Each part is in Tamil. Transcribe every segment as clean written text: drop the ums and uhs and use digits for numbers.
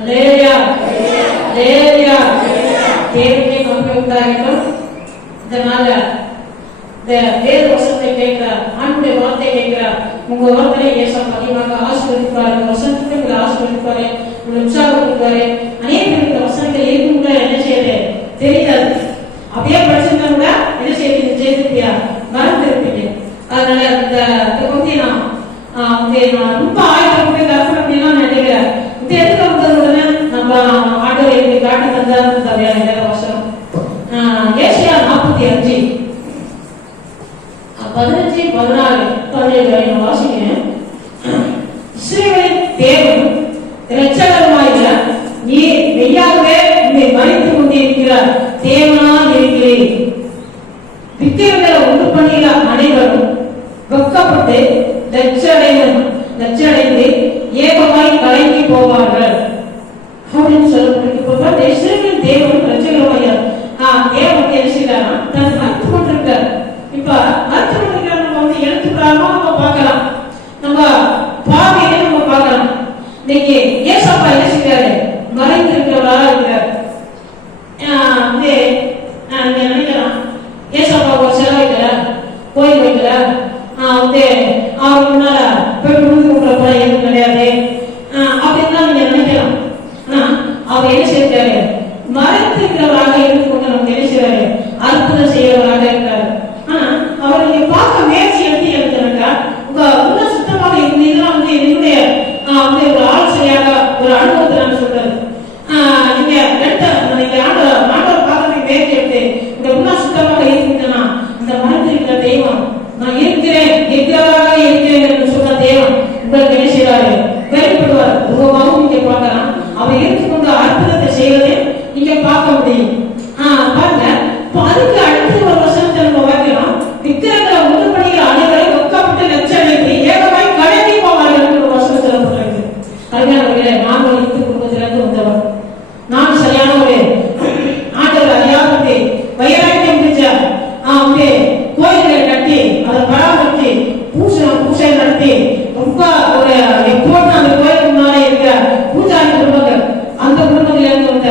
அல்லேலூயா அல்லேலூயா. தேவனுக்கே மகிமை உண்டாகட்டும். இதனால இந்த வேத வசனத்தை கேட்கிற ஆண்டுடைய வார்த்தை கேட்கிற உங்க வார்த்தையை ஏசப்பா அதிகமாக ஆசீர்வதிப்பாரு. வசனத்துக்கு உங்களை ஆசீர்வதிப்பாரு, உங்களை உற்சாகப்படுத்துவாரு. அநேக இந்த வசனங்கள் இருக்கும் கூட என்ன செய்யுது தெரியாது. அப்படியே படிச்சிருந்தா கூட என்ன செய்யுது செய்திருப்பியா மறந்து இருப்பீங்க. அதனால இந்த பத்தி நான் ரொம்ப ஆயிரம் கற்பனை அப்படின்னா நினைக்கிறேன். இந்த இடத்துல வந்ததுடனே நம்ம ஆண்டவர் எப்படி காட்டி தந்தாருன்னு தெரியாது. வேற வசனம் ஏசாயா 45 15 14 17 வாசிக்கிறேன். இஸ்ரவேலின் தேவன் இரட்சகருமாகிய நீர் மெய்யாகவே உன்னை மறைத்துக் கொண்டிருக்கிறார் தேவனாய் இருக்கிறேன். விக்கிரங்களை உண்டு பண்ணுகிற அனைவரும் வெட்கப்பட்டு லட்சடைந்து ஏகமாய் கலங்கி போவார்கள் அப்படின்னு சொல்லப்பட்டிருக்கு. இஸ்ரவேலின் தேவன் இரட்சகருமாகிய தேவன் என்ன செய்யறாரா தன் மறைத்துக் கொண்டிருக்கார். இப்ப மருத்துவ நம்ம எழுத்துக்கிறாரோ நம்ம பார்க்கலாம், நம்ம பாவியை நம்ம பார்க்கலாம். இன்னைக்கு ஏசப்பா என்ன செய்யறாரு மறைந்திருக்கிறவரா இருக்கிறார். நினைக்கலாம் ஏசப்பா ஒரு சிலை வைக்கல, கோயில் வைக்கல, அவருக்கு முன்னால போய் விழுந்து கொடுக்குற போல எதுவும் கிடையாது அப்படின்னு நீங்க நினைக்கலாம். ஆனா அவர் என்ன செய்யறாரு மறைந்திருக்கிறவராக இருந்து கொண்டு நமக்கு என்ன செய்யறாரு அற்புதம் செய்யறவராக இருக்கிறார். அவர் நீங்க பார்க்க முயற்சி எடுத்து எழுதுனாக்கா உங்க உள்ள சுத்தமாக இருந்து இதெல்லாம் என்னுடைய ஒரு ஆலோசனையாக ஒரு அனுபவத்தை நான் சொல்றது. நீங்க ஆண்டவர் பார்க்க முயற்சி எடுத்து இந்த உள்ள சுத்தமாக இருந்துட்டா இந்த மனத்தில் இருக்கிற தெய்வம் நான் இருக்கிறவராக இருக்கிறேன் என்று சொன்ன தெய்வம் உங்களுக்கு என்ன செய்வாரு வெளிப்படுவார். உருவமாகவும் நீங்க பார்க்கலாம். அவர் எடுத்துக்கொண்டு அற்புதத்தை செய்வதை நீங்க பார்க்க முடியும். பாருங்க அதுக்கு அடுத்த ஒரு வசனத்தை நம்ம வைக்கலாம். விக்கிரங்களை உண்டு பண்ணுகிற அனைவரும் வெட்கப்பட்டு லட்சடைந்து ஏகமாய் கலங்கி போவார்கள் ஒரு வசனம் சொல்லப்பட்டிருக்கு. அருமையானவர்களே, நான் ஒரு இந்து குடும்பத்திலிருந்து வந்தவர். நான் சரியான ஒரு ஆண்டவர் அறியாமத்தை வைராக்கியம் பிடிச்ச கோயில்களை கட்டி அதை பராமரித்து பூசை நடத்தி ரொம்ப ஒரு எப்போது அந்த கோயிலுக்கு முன்னாலே இருக்கிற பூஜாரி குடும்பங்கள் அந்த குடும்பத்திலிருந்து வந்த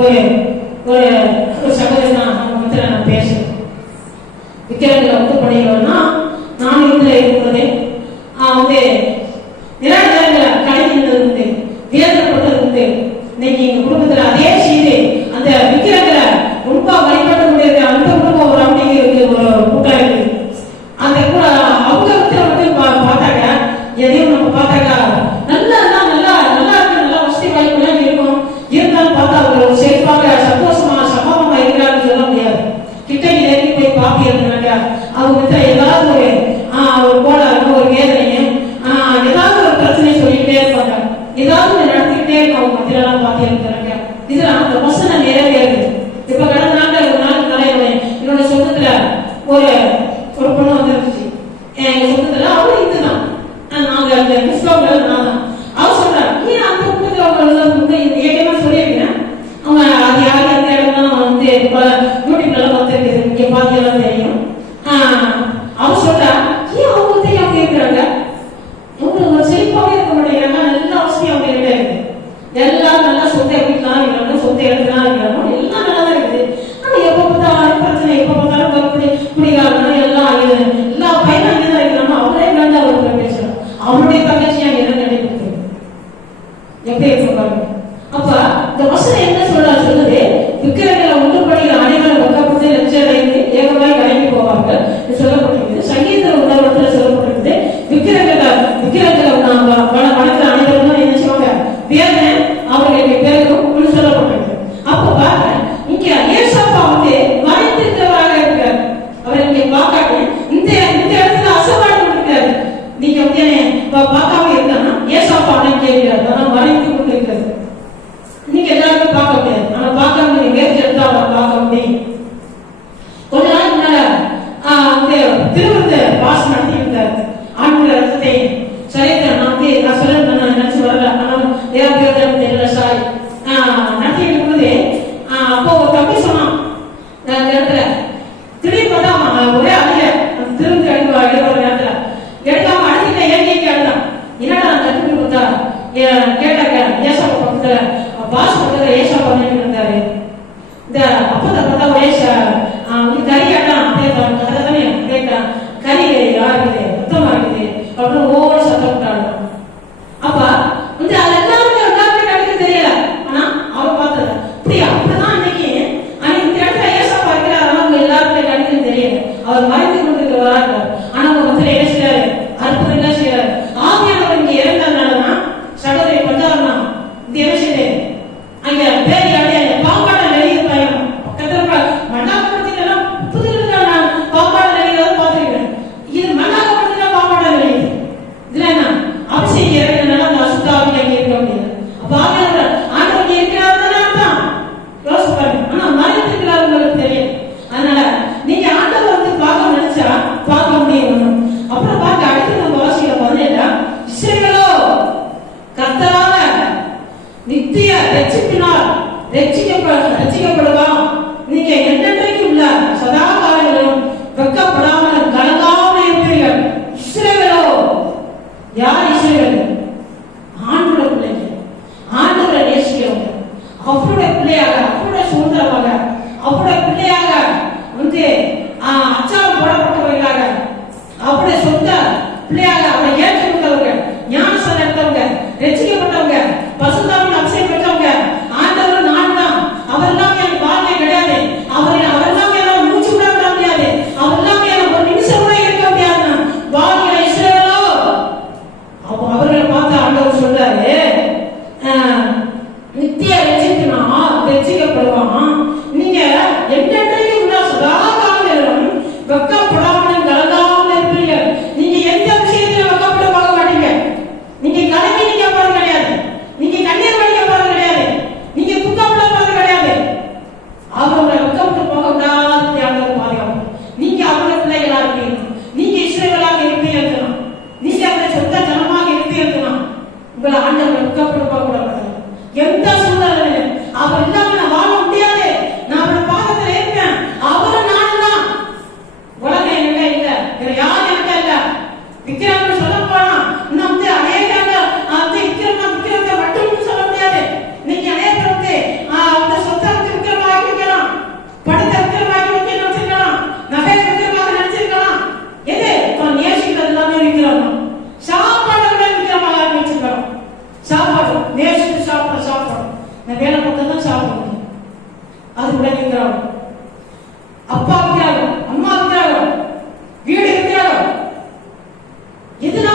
ஒரு சகோதரி நான் பேசுறேன். விக்கிரங்களை உண்டு பண்ணிக்கிறோம்னா நான் இருக்கிறது நிறைய நேரங்களை கடைபிடித்தது உண்டு, வேதனைப்பட்டது உண்டு. இன்னைக்கு எங்க குடும்பத்துல அதே செய்து அந்த விக்கிரங்களை ரொம்ப வழிபட முடியாது அந்த குடும்பம் ஒரு அப்படிங்கிறது ஒரு கூட்டம் இருக்கு. அந்த கூட அவங்க பார்த்தாங்க எதையும் நம்ம பார்த்தாக்கா நல்லா இருக்கு, நல்லா வசதி வாய்ப்பு இருக்கும். இருந்தாலும் பார்த்தா அவங்க ஒரு செழிப்பாக சந்தோஷமா சமமா இருக்கிறான்னு சொல்ல முடியாது. கிட்ட நெருங்கி போய் பாப்பி இருந்தாங்க அவங்க ஏதாவது ஒரு கோளாறும் ஒரு வேதனையும் ஏதாவது ஒரு பிரச்சனை சொல்லிக்கிட்டே இருப்பாங்க. ஏதாவது நடத்திக்கிட்டே இருக்கும். அவங்க மத்தியெல்லாம் பாத்தி இருக்கிறாங்க. இதுல அந்த வசனம் நிறைவேறுது. இப்ப கடந்த நாட்கள் ஒரு நாள் தலைவனே என்னோட சொந்தத்துல ஒரு பொண்ணு வந்துருந்துச்சு. எங்க சொந்தத்துல அவரும் இதுதான் நாங்க அந்த கிறிஸ்தவர்கள் நான் தான். அவர் சொல்றாரு நீ அந்த குடும்பத்துல ஏற்கனவே சொல்லியிருக்கேன். அவங்க அது யாரு எந்த இடம்லாம் யூடியூப்ல எல்லாம் வந்துருக்குது, இங்க பாத்தியெல்லாம் தெரியும். அவர் சொல்றா ஏன் அவங்க தெரியாம இருக்கிறாங்க, அவங்க ஒரு செழிப்பாவே இருக்க மாட்டேங்கிறாங்க, நல்ல அவசியம் அவங்க கிட்ட இருக்கு. எல்லாம் நல்லா சொந்த வீட்டுலாம் இருக்கிறாங்க, சொந்த இடத்துலாம் இருக்கிறாங்க, எல்லாம் நல்லா தான் இருக்குது. ஆனா எப்ப பார்த்தாலும் பிரச்சனை, எப்ப பார்த்தாலும் குடிகாரங்க எல்லாம் எல்லா பையனும் அங்கேதான் இருக்கிறாங்க. அவரே வந்து அவருக்கு பேசுறாங்க. அவருடைய தங்கச்சி அங்க என்ன நடைபெற்று எப்படி இருக்க பாருங்க. அப்ப இந்த வசனம் என்ன சொல்லுது விக்கிரங்களை உண்டு பண்ணுகிற அனைவரும் வெட்கப்பட்டு லட்சடைந்து ஏகமாய் கலங்கி போவார்கள் சொல்லப்பட்டிருக்குது. சங்கீத உணர்வத்தில் சொல்லப்பட்டிருக்குது. விக்கிரங்களை வணக்கிற அனைவரும் என்ன செய்வாங்க வேதனை அவர்களுக்கு பேரும் சொல்லப்பட்டிருக்கு. அப்ப பாருங்க இங்க ஏசப்பா மறைந்திருக்கிறவராக இருக்காரு. அவர் இங்க பார்க்காம இந்த இடத்துல அசைவாடி கொண்டிருக்காரு. நீங்க பார்க்காம இருந்தாங்கன்னா ஏசப்பா கேட்கிறார். அதான் மறைந்து கொண்டிருக்கிறது. நீங்க எல்லாருமே பார்க்க முடியாது. ஆனா பார்க்காம நீங்க முயற்சி எடுத்தா அவரை பார்க்க முடியும். கொஞ்ச நாள் முன்னால திருவிழந்த வாசம் நடத்தி இருந்தார். ஆண்கள் ரத்தத்தை சரித்திர நான் சொல்ல நினைச்சு வரல. ஆனா வேற பேர் தெரியல சாரி நடத்தி இருக்கும்போது அப்போ ஒரு தம்பி சொன்னான் அந்த இடத்துல திடீர்னு பார்த்தா ஒரே அழுக திருவிழா எடுக்கிற நேரத்துல எடுக்காம அழுதிட்ட ஏன் கேட்க அழுதான். என்னடா அந்த தம்பி கொடுத்தா கேட்டாங்க ஏசப்பா பக்கத்துல பாஸ் பக்கத்துல ஏசா பண்ணிட்டு இருந்தாரு. இந்த அப்பத்தை பார்த்தா ஒரே கறியாட்டம் அப்படியே தானே அப்படியே கறி யாருக்குது சுத்தமா இருக்குது அப்படின்னு ஒவ்வொரு சத்தம் விட்டாங்க. அப்ப வந்து அது எல்லாருமே கணக்கு தெரியல. ஆனா அவர் பார்த்தது அப்படிதான் இன்னைக்கு இந்த இடத்துல ஏசப்பா இருக்கிறாரு. அவங்க எல்லாருமே கணக்கு தெரியல. அவர் மறைந்து கொண்டிருக்கிறவரா. ஆனா உங்க மத்தியில என்ன செய்யறாரு? அற்புதம் என்ன செய்யறாரு? ஆவியானவர் இங்க இறந்ததுனாலதான் சகோதரி பஞ்சாபனா இந்த என்ன செய்யுது அங்க பேரி அப்படியே பாம்பாட வெளியே பயணம் பக்கத்துல மண்டாபுரத்துக்கெல்லாம் புதுல நான் பாம்பாட வெளியில பார்த்துருக்கேன். இது மண்டாபுரத்துல பாம்பாட வெளியே இதுல என்ன அபிஷேகம் இறங்கினால அந்த அசுத்தாவி அங்கே இருக்க முடியாது. அப்ப ஆவியானவர் ஆண்டவர் இருக்கிறாருன்னு தான் யோசிப்பாரு. ஆனா மறைந்திருக்கிறார் உங்களுக்கு தெரியும். அதனால நீங்க ஆண்டவர் வந்து பார்க்க நினைச்சா பார்க்க முடியும். அப்புறம் பார்க்க அடுத்து நம்ம வாசிக்கிற பதினேழா இஸ்ரவேலோ கர்த்தரால நித்திய ரட்சிப்பினால் ரட்சிக்கப்படுவான். நீங்க என்றென்றைக்கு உள்ள சதா காலங்களிலும் வெட்கப்படாமல் கலங்காமல் இருப்பீர்கள். இஸ்ரவேலோ யார்? இஸ்ரவேல் ஆண்டவருடைய பிள்ளைங்க, ஆண்டவரை நேசிக்கிறவங்க, அவருடைய பிள்ளையாக, அவருடைய சுதந்திரமாக, அவருடைய பிள்ளையாக வந்து அச்சாரம் போடப்பட்டவர்களாக, அவருடைய சொந்த பிள்ளையாக அவரை ஏற்றுக்கொண்டவங்க, ஞானஸ்நானம் எடுத்தவங்க, ரட்சிக்கப்பட்டவங்க, பசுத்தாவின் அபிஷேகம் பெற்றவங்க. ஆண்டவர் நான் தான். அவரெல்லாம் எனக்கு வாழ்க்கை கிடையாது. அவரெல்லாம் எல்லாம் மூச்சு கூட விட முடியாது. அவரெல்லாம் எனக்கு ஒரு நிமிஷம் கூட இருக்க முடியாது. வாழ்க்கை இஸ்ரவேலோ அப்போ அவர்களை பார்த்து ஆண்டவர் சொல்றாரு நித்திய ரட்சிக்கப்படுவான். நீங்க என்றென்றைக்கு உள்ள சதா காலங்களிலும் வெட்கப்படாமல் கலங்காமல் இருப்பீர்கள். நீங்க எந்த விஷயத்திலும் வெட்கப்பட பார்க்க மாட்டீங்க. நீங்க கலங்கி நிக்க போறது கிடையாது. நீங்க கண்ணீர் வடிக்க போறது கிடையாது. நீங்க துக்கப்பட போறது கிடையாது. அவரோட வெட்கப்பட்டு போக விடாது ஆண்டவர் பாதுகாப்பு. நீங்க அவருடைய பிள்ளைகளா இருப்பீங்க. நீங்க இஸ்ரவேலாக இருப்பீர்கள். நீங்க அவருடைய சொந்த ஜனமாக இருப்பீர்கள். உங்களை ஆண்டவர் வெட்கப்பட்டு போக கூடாது. எந்த சூழ்நிலையிலும் அவர் இல்லாம நான் வாழ முடியாது. நான் அவரோட பாதத்துல இருப்பேன். அவரும் நானும் தான். உலகம் என்கிட்ட இல்ல, வேற யாரும் என்கிட்ட இல்ல. விக்ரம்னு சொல்ல போனா இன்னும் வந்து அநேகங்க விக்ரத்தை மட்டும் சொல்ல முடியாது. இன்னைக்கு அநேகருக்கு அந்த சொத்தை வந்து விக்ரமாக வைக்கலாம், படத்தை விக்ரமாக வச்சிருக்கலாம், நகை விக்ரமாக நினைச்சிருக்கலாம். எது தான் நேசிக்கிறது எல்லாமே விக்ரம். சாப்பாடு கூட விக்ரமாக வச்சிருக்கலாம். சாப்பாடு நேசித்து சாப்பாடு நான் வேலை பார்த்தா தான் சாப்பிடணும். அது கூட விக்ரம். அப்பா விக்ரம், அம்மா விக்ரம், வீடு விக்ரம். எதுனா